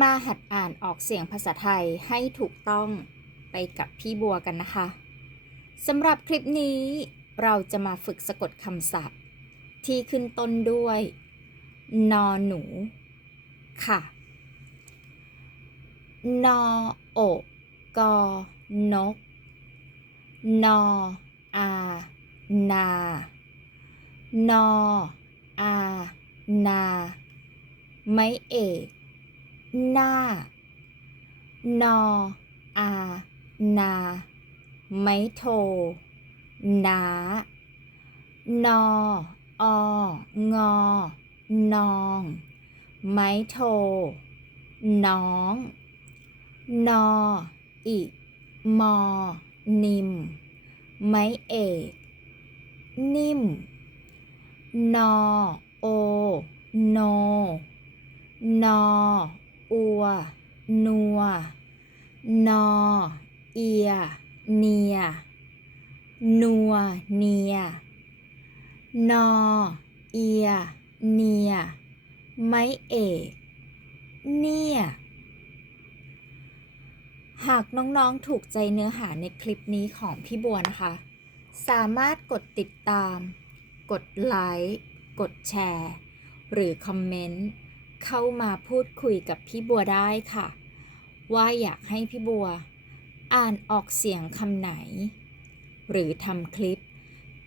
มาหัดอ่านออกเสียงภาษาไทยให้ถูกต้องไปกับพี่บัวกันนะคะสำหรับคลิปนี้เราจะมาฝึกสะกดคำศัพท์ ที่ขึ้นต้นด้วย นอหนู ค่ะ นอโอกกอนก นออา นา นออา นา ไม้เอก หน้านออานาไม้โท นานอองอนอง ไม้โท น้อง นออิมอ นิม ไม้เอก นิ่ม นอโอ โน นอ อัว นัว นอ เอีย เนีย นัว เนีย นอ เอีย เนีย ไม้เอกเนี่ย หากน้องๆถูกใจเนื้อหาในคลิปนี้ของพี่บัวนะคะ สามารถกดติดตาม กดไลค์ กดแชร์ หรือคอมเมนต์ เข้ามาพูดคุยกับพี่บัวได้ค่ะ ว่าอยากให้พี่บัว อ่านออกเสียงคำไหน หรือทำคลิป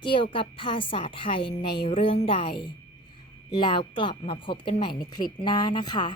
เกี่ยวกับภาษาไทยในเรื่องใด แล้วกลับมาพบกันใหม่ในคลิปหน้านะคะ